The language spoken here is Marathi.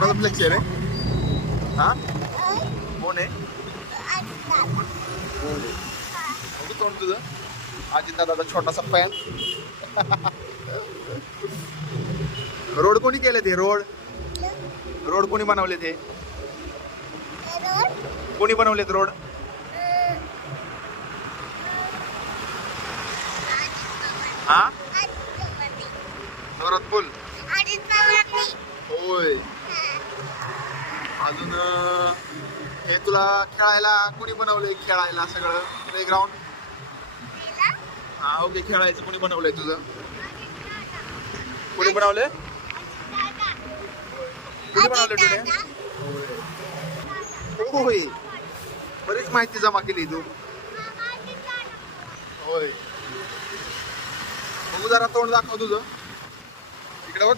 कोणाचा फ्लेक्स आहे रे? हा कोण आहे? तोंड तुझं अजित दादाचा छोटासा फॅन. रोड कोणी केले ते? रोड कोणी बनवले ते? कोणी बनवलेत रोड? हा जोरात बोल. होय. अजून हे तुला खेळायला कोणी बनवलंय? खेळायला सगळं प्लेग्राऊंड. हा ओके. खेळायचं कोणी बनवलंय तुझं? कोणी बनवलंय? कोणी बनवलंय तुझे? होय. बरीच माहिती जमा केली तू. होय. बघू जरा तोंड दाखव तुझं. इकडे बघ.